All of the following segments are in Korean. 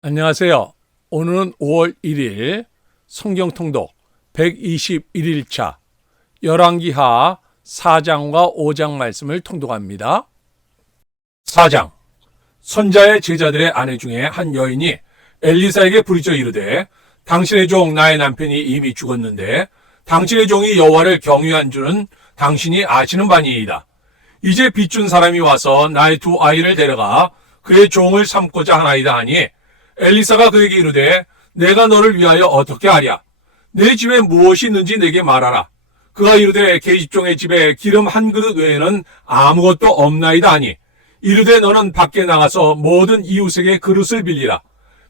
안녕하세요. 오늘은 5월 1일 성경 통독 121일차 열왕기하 4장과 5장 말씀을 통독합니다. 4장. 선자의 제자들의 아내 중에 한 여인이 엘리사에게 부르짖어 이르되 당신의 종 나의 남편이 이미 죽었는데 당신의 종이 여호와를 경외한 줄은 당신이 아시는 바니이다. 이제 빚준 사람이 와서 나의 두 아이를 데려가 그의 종을 삼고자 하나이다 하니 엘리사가 그에게 이르되 내가 너를 위하여 어떻게 하랴? 내 집에 무엇이 있는지 내게 말하라. 그가 이르되 계집종의 집에 기름 한 그릇 외에는 아무것도 없나이다 하니 이르되 너는 밖에 나가서 모든 이웃에게 그릇을 빌리라.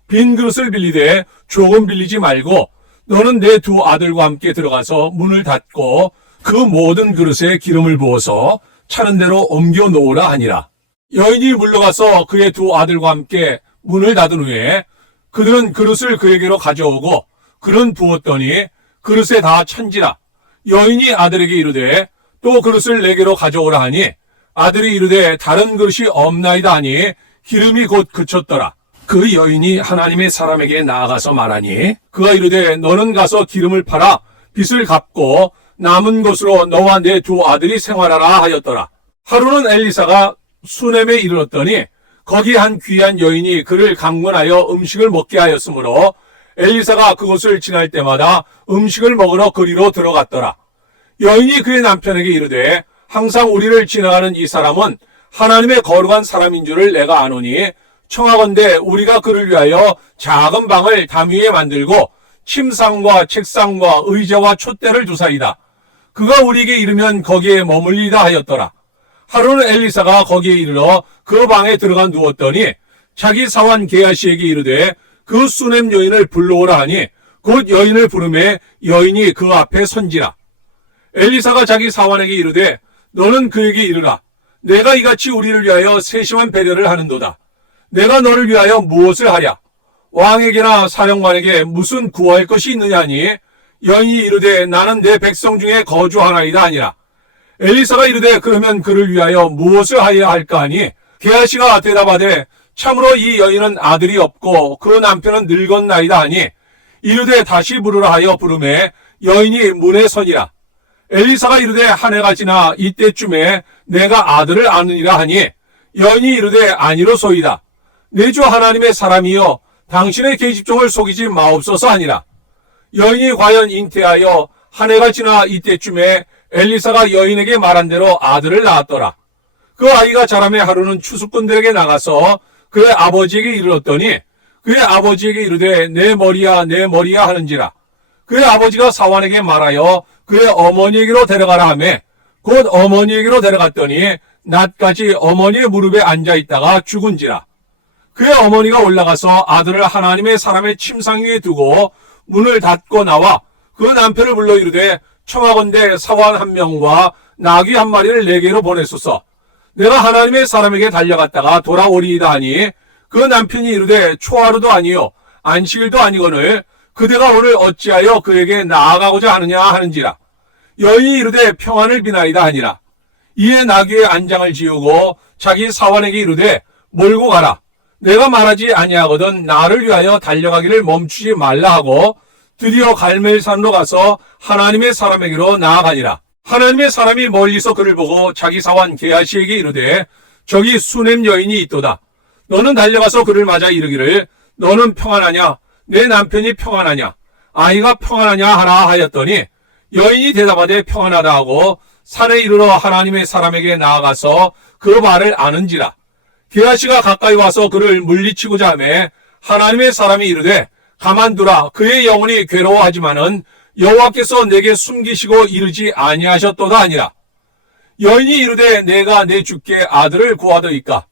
빈 그릇을 빌리되 조금 빌리지 말고 너는 내 두 아들과 함께 들어가서 문을 닫고 그 모든 그릇에 기름을 부어서 차는 대로 옮겨 놓으라 하니라. 여인이 물러가서 그의 두 아들과 함께 문을 닫은 후에 그들은 그릇을 그에게로 가져오고 그는 부었더니 그릇에 다 찬지라. 여인이 아들에게 이르되 또 그릇을 내게로 가져오라 하니 아들이 이르되 다른 그릇이 없나이다 하니 기름이 곧 그쳤더라. 그 여인이 하나님의 사람에게 나아가서 말하니 그가 이르되 너는 가서 기름을 팔아 빚을 갚고 남은 것으로 너와 내 두 아들이 생활하라 하였더라. 하루는 엘리사가 수넴에 이르렀더니 거기 한 귀한 여인이 그를 강권하여 음식을 먹게 하였으므로 엘리사가 그곳을 지날 때마다 음식을 먹으러 그리로 들어갔더라. 여인이 그의 남편에게 이르되 항상 우리를 지나가는 이 사람은 하나님의 거룩한 사람인 줄을 내가 아노니 청하건대 우리가 그를 위하여 작은 방을 담 위에 만들고 침상과 책상과 의자와 촛대를 두사이다. 그가 우리에게 이르면 거기에 머물리다 하였더라. 하루는 엘리사가 거기에 이르러 그 방에 들어가 누웠더니 자기 사환 게하시에게 이르되 그 수넴 여인을 불러오라 하니 곧 여인을 부르매 여인이 그 앞에 선지라. 엘리사가 자기 사환에게 이르되 너는 그에게 이르라. 내가 이같이 우리를 위하여 세심한 배려를 하는도다. 내가 너를 위하여 무엇을 하랴? 왕에게나 사령관에게 무슨 구할 것이 있느냐 하니 여인이 이르되 나는 내 백성 중에 거주하나이다 하니라. 엘리사가 이르되 그러면 그를 위하여 무엇을 하여야 할까 하니 게하시가 대답하되 참으로 이 여인은 아들이 없고 그 남편은 늙었나이다 하니 이르되 다시 부르라 하여 부르매 여인이 문에 서니라. 엘리사가 이르되 한 해가 지나 이때쯤에 내가 아들을 아느니라 하니 여인이 이르되 아니로소이다. 내 주 하나님의 사람이여 당신의 계집종을 속이지 마옵소서 하니라. 여인이 과연 잉태하여 한 해가 지나 이때쯤에 엘리사가 여인에게 말한 대로 아들을 낳았더라. 그 아이가 자라매 하루는 추수꾼들에게 나가서 그의 아버지에게 이르렀더니 그의 아버지에게 이르되 내 머리야 내 머리야 하는지라. 그의 아버지가 사환에게 말하여 그의 어머니에게로 데려가라 하매 곧 어머니에게로 데려갔더니 낮까지 어머니의 무릎에 앉아있다가 죽은지라. 그의 어머니가 올라가서 아들을 하나님의 사람의 침상 위에 두고 문을 닫고 나와 그 남편을 불러 이르되 청하건대 사환 한 명과 나귀 한 마리를 내게로 보내소서. 내가 하나님의 사람에게 달려갔다가 돌아오리이다 하니 그 남편이 이르되 초하루도 아니요 안식일도 아니거늘 그대가 오늘 어찌하여 그에게 나아가고자 하느냐 하는지라. 여인이 이르되 평안을 비나이다 하니라. 이에 나귀의 안장을 지우고 자기 사환에게 이르되 몰고 가라. 내가 말하지 아니하거든 나를 위하여 달려가기를 멈추지 말라 하고 드디어 갈멜산으로 가서 하나님의 사람에게로 나아가니라. 하나님의 사람이 멀리서 그를 보고 자기 사환 게하시에게 이르되 저기 수넴 여인이 있도다. 너는 달려가서 그를 맞아 이르기를 너는 평안하냐? 내 남편이 평안하냐? 아이가 평안하냐 하라 하였더니 여인이 대답하되 평안하다 하고 산에 이르러 하나님의 사람에게 나아가서 그 말을 아는지라. 게하시가 가까이 와서 그를 물리치고자 하매 하나님의 사람이 이르되 가만두라. 그의 영혼이 괴로워하지만은 여호와께서 내게 숨기시고 이르지 아니하셨도다 하니라. 여인이 이르되 내가 내 주께 아들을 구하더이까?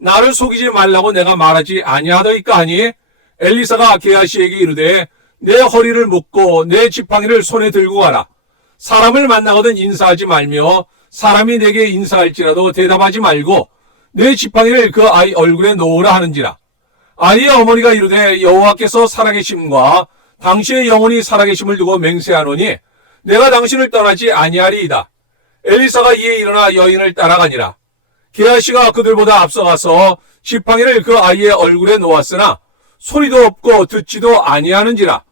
나를 속이지 말라고 내가 말하지 아니하더이까 하니 엘리사가 게하시에게 이르되 내 허리를 묶고 내 지팡이를 손에 들고 가라. 사람을 만나거든 인사하지 말며 사람이 내게 인사할지라도 대답하지 말고 내 지팡이를 그 아이 얼굴에 놓으라 하는지라. 아이의 어머니가 이르되 여호와께서 살아계심과 당신의 영혼이 살아계심을 두고 맹세하노니 내가 당신을 떠나지 아니하리이다. 엘리사가 이에 일어나 여인을 따라가니라. 게하시가 그들보다 앞서가서 지팡이를 그 아이의 얼굴에 놓았으나 소리도 없고 듣지도 아니하는지라.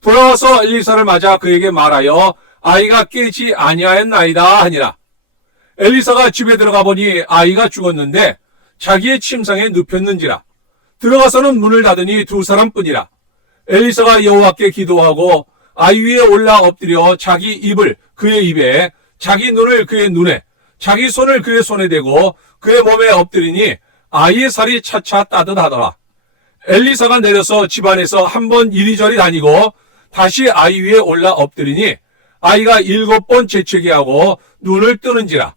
돌아와서 엘리사를 맞아 그에게 말하여 아이가 깨지 아니하였나이다 하니라. 엘리사가 집에 들어가 보니 아이가 죽었는데 자기의 침상에 눕혔는지라. 들어가서는 문을 닫으니 두 사람뿐이라. 엘리사가 여호와께 기도하고 아이 위에 올라 엎드려 자기 입을 그의 입에, 자기 눈을 그의 눈에, 자기 손을 그의 손에 대고 그의 몸에 엎드리니 아이의 살이 차차 따뜻하더라. 엘리사가 내려서 집안에서 한 번 이리저리 다니고 다시 아이 위에 올라 엎드리니 아이가 7번 재채기 하고 눈을 뜨는지라.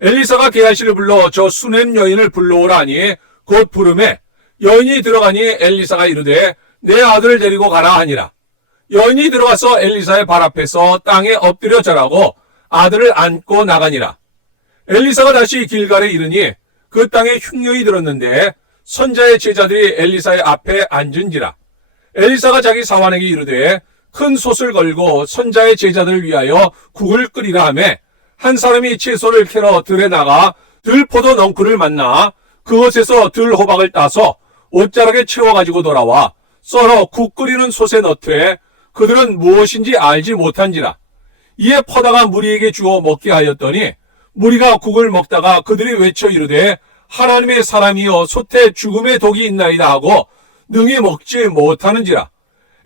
엘리사가 게하시를 불러 저 수넴 여인을 불러오라 하니 곧 부르매 여인이 들어가니 엘리사가 이르되 내 아들을 데리고 가라 하니라. 여인이 들어가서 엘리사의 발 앞에서 땅에 엎드려 절하고 아들을 안고 나가니라. 엘리사가 다시 길갈에 이르니 그 땅에 흉년이 들었는데 선자의 제자들이 엘리사의 앞에 앉은지라. 엘리사가 자기 사환에게 이르되 큰 솥을 걸고 선자의 제자들을 위하여 국을 끓이라 하며 한 사람이 채소를 캐러 들에 나가 들포도 넝쿨을 만나 그것에서 들호박을 따서 옷자락에 채워가지고 돌아와 썰어 국 끓이는 솥에 넣되 그들은 무엇인지 알지 못한지라. 이에 퍼다가 무리에게 주어 먹게 하였더니 무리가 국을 먹다가 그들이 외쳐 이르되 하나님의 사람이여 솥에 죽음의 독이 있나이다 하고 능히 먹지 못하는지라.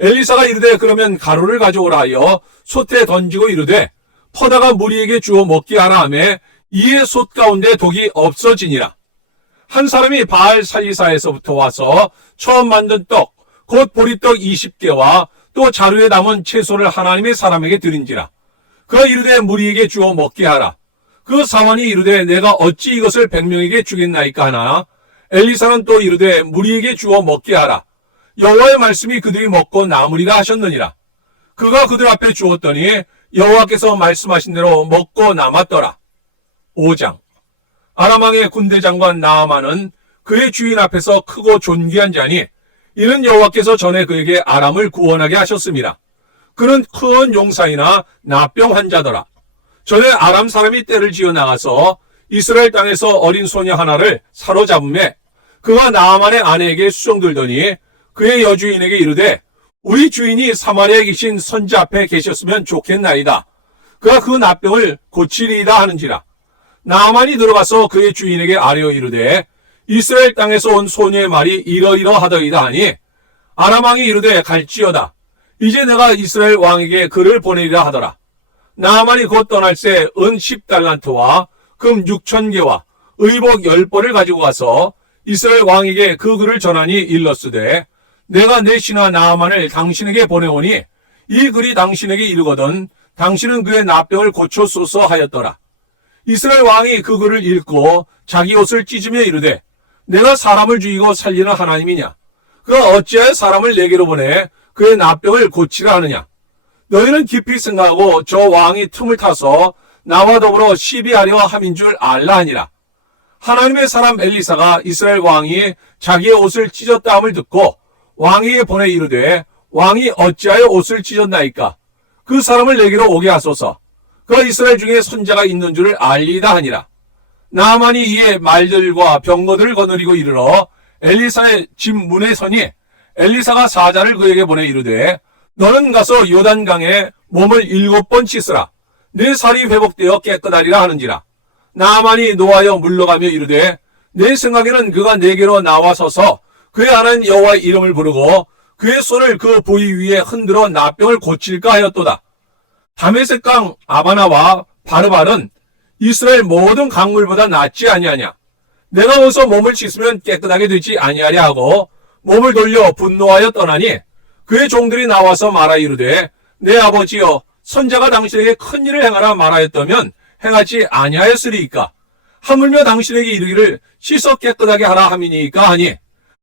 엘리사가 이르되 그러면 가루를 가져오라 하여 솥에 던지고 이르되 퍼다가 무리에게 주어 먹게 하라 하며 이에 솥 가운데 독이 없어지니라. 한 사람이 바알 살리사에서부터 와서 처음 만든 떡, 곧 보리떡 20개와 또 자루에 담은 채소를 하나님의 사람에게 드린지라. 그가 이르되 무리에게 주어 먹게 하라. 그 사환이 이르되 내가 어찌 이것을 100명에게 주겠나이까 하나. 엘리사는 또 이르되 무리에게 주어 먹게 하라. 여호와의 말씀이 그들이 먹고 남으리라 하셨느니라. 그가 그들 앞에 주었더니 여호와께서 말씀하신 대로 먹고 남았더라. 5장. 아람 왕의 군대 장관 나아만은 그의 주인 앞에서 크고 존귀한 자니 이는 여호와께서 전에 그에게 아람을 구원하게 하셨습니다. 그는 큰 용사이나 나병 환자더라. 전에 아람 사람이 떼를 지어 나가서 이스라엘 땅에서 어린 소녀 하나를 사로잡음에 그가 나아만의 아내에게 수종들더니 그의 여주인에게 이르되 우리 주인이 사마리아에 계신 선지 앞에 계셨으면 좋겠나이다. 그가 그 나병을 고치리이다 하는지라. 나아만이 들어가서 그의 주인에게 아뢰어 이르되 이스라엘 땅에서 온 소녀의 말이 이러이러하더이다 하니 아람 왕이 이르되 갈지어다. 이제 내가 이스라엘 왕에게 그를 보내리라 하더라. 나아만이 곧 떠날새 은 10달란트와 금 6,000개와 의복 10벌을 가지고 가서 이스라엘 왕에게 그 글을 전하니 일렀으되 내가 내 신하 나아만을 당신에게 보내오니 이 글이 당신에게 이르거든 당신은 그의 나병을 고쳐소서 하였더라. 이스라엘 왕이 그 글을 읽고 자기 옷을 찢으며 이르되 내가 사람을 죽이고 살리는 하나님이냐? 그가 어찌하여 사람을 내게로 보내 그의 나병을 고치라 하느냐? 너희는 깊이 생각하고 저 왕이 틈을 타서 나와 더불어 시비하려 함인 줄 알라 하니라. 하나님의 사람 엘리사가 이스라엘 왕이 자기의 옷을 찢었다 함을 듣고 왕에게 보내 이르되 왕이 어찌하여 옷을 찢었나이까? 그 사람을 내게로 오게 하소서. 그가 이스라엘 중에 선자가 있는 줄을 알리다 하니라. 나아만이 이에 말들과 병거들을 거느리고 이르러 엘리사의 집 문에 서니 엘리사가 사자를 그에게 보내 이르되 너는 가서 요단강에 몸을 7번 씻으라. 내 살이 회복되어 깨끗하리라 하는지라. 나아만이 노하여 물러가며 이르되 내 생각에는 그가 내게로 나와서서 그의 하나님 여호와의 이름을 부르고 그의 손을 그 부위 위에 흔들어 나병을 고칠까 하였도다. 다메섹 강 아바나와 바르발은 이스라엘 모든 강물보다 낫지 아니하냐. 내가 어서 몸을 씻으면 깨끗하게 되지 아니하랴 하고 몸을 돌려 분노하여 떠나니 그의 종들이 나와서 말하 이르되 내 아버지여 선자가 당신에게 큰 일을 행하라 말하였다면 행하지 아니하였으리이까. 하물며 당신에게 이르기를 씻어 깨끗하게 하라 함이니까 하니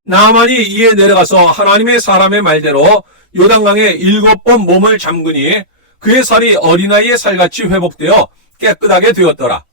나아만이 이에 내려가서 하나님의 사람의 말대로 요단강에 7번 몸을 잠그니 그의 살이 어린아이의 살같이 회복되어 깨끗하게 되었더라.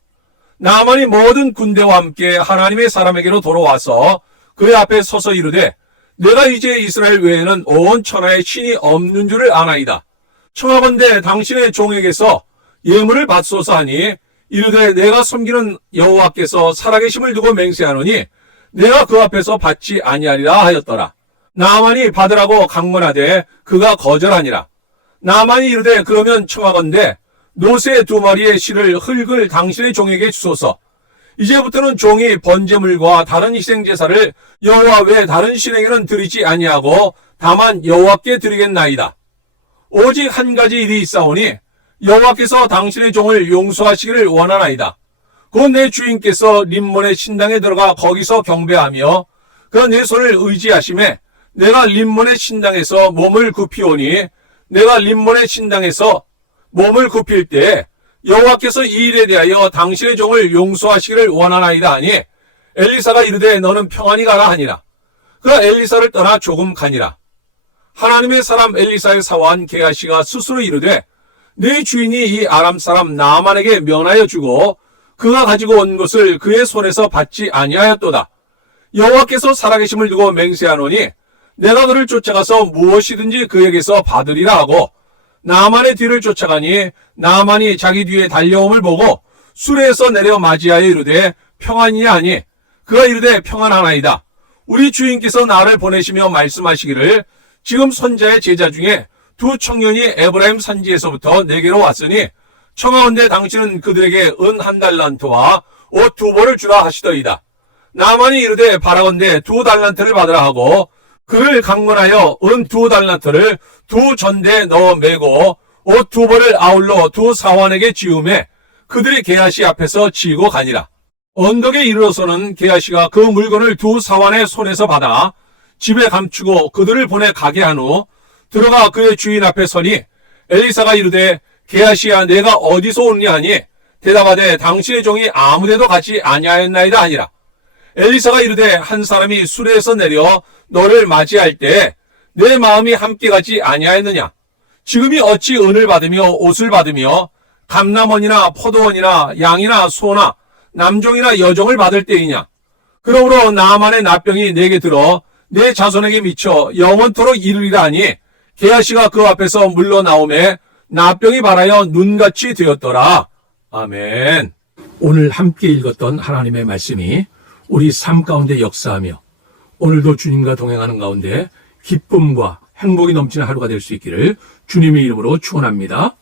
나아만이 모든 군대와 함께 하나님의 사람에게로 돌아와서 그의 앞에 서서 이르되 내가 이제 이스라엘 외에는 온 천하에 신이 없는 줄을 아나이다. 청하건대 당신의 종에게서 예물을 받소서 하니 이르되 내가 섬기는 여호와께서 살아계심을 두고 맹세하노니 내가 그 앞에서 받지 아니하리라 하였더라. 나만이 받으라고 강권하되 그가 거절하니라. 나만이 이르되 그러면 청하건대 노새 2마리의 실을 흙을 당신의 종에게 주소서. 이제부터는 종이 번제물과 다른 희생제사를 여호와 외 다른 신에게는 드리지 아니하고 다만 여호와께 드리겠나이다. 오직 한 가지 일이 있사오니 여호와께서 당신의 종을 용서하시기를 원하나이다. 곧 내 주인께서 림몬의 신당에 들어가 거기서 경배하며 그 내 손을 의지하심에 내가 림몬의 신당에서 몸을 굽히오니 내가 림몬의 신당에서 몸을 굽힐 때 여호와께서 이 일에 대하여 당신의 종을 용서하시기를 원하나이다 하니 엘리사가 이르되 너는 평안히 가라 하니라. 그가 엘리사를 떠나 조금 가니라. 하나님의 사람 엘리사의 사원 게하시가 스스로 이르되 내 주인이 이 아람 사람 나아만에게 면하여 주고 그가 가지고 온 것을 그의 손에서 받지 아니하였도다. 여호와께서 살아계심을 두고 맹세하노니 내가 그를 쫓아가서 무엇이든지 그에게서 받으리라 하고 나아만의 뒤를 쫓아가니 나아만이 자기 뒤에 달려옴을 보고 수레에서 내려 맞이하여 이르되 평안이냐 하니 그가 이르되 평안하나이다. 우리 주인께서 나를 보내시며 말씀하시기를 지금 선자의 제자 중에 2 청년이 에브라임 산지에서부터 내게로 왔으니 청하건대 당신은 그들에게 은 1달란트와 옷 2벌을 주라 하시더이다. 나아만이 이르되 바라건대 2달란트를 받으라 하고 그를 강권하여 은 2달란트를 2전대에 넣어 매고 옷 2벌을 아울러 2사환에게 지우매 그들이 게하시 앞에서 지고 가니라. 언덕에 이르러서는 게하시가 그 물건을 2사환의 손에서 받아 집에 감추고 그들을 보내 가게 한 후 들어가 그의 주인 앞에 서니 엘리사가 이르되 게하시야 내가 어디서 오느냐 하니 대답하되 당신의 종이 아무데도 가지 아니하였나이다 하니라. 엘리사가 이르되 한 사람이 수레에서 내려 너를 맞이할 때 내 마음이 함께 가지 아니하였느냐. 지금이 어찌 은을 받으며 옷을 받으며 감람원이나 포도원이나 양이나 소나 남종이나 여종을 받을 때이냐. 그러므로 나아만의 나병이 내게 들어 내 자손에게 미쳐 영원토록 이르리라 하니 게하시가 그 앞에서 물러나오매 나병이 발하여 눈같이 되었더라. 아멘. 오늘 함께 읽었던 하나님의 말씀이 우리 삶 가운데 역사하며 오늘도 주님과 동행하는 가운데 기쁨과 행복이 넘치는 하루가 될 수 있기를 주님의 이름으로 축원합니다.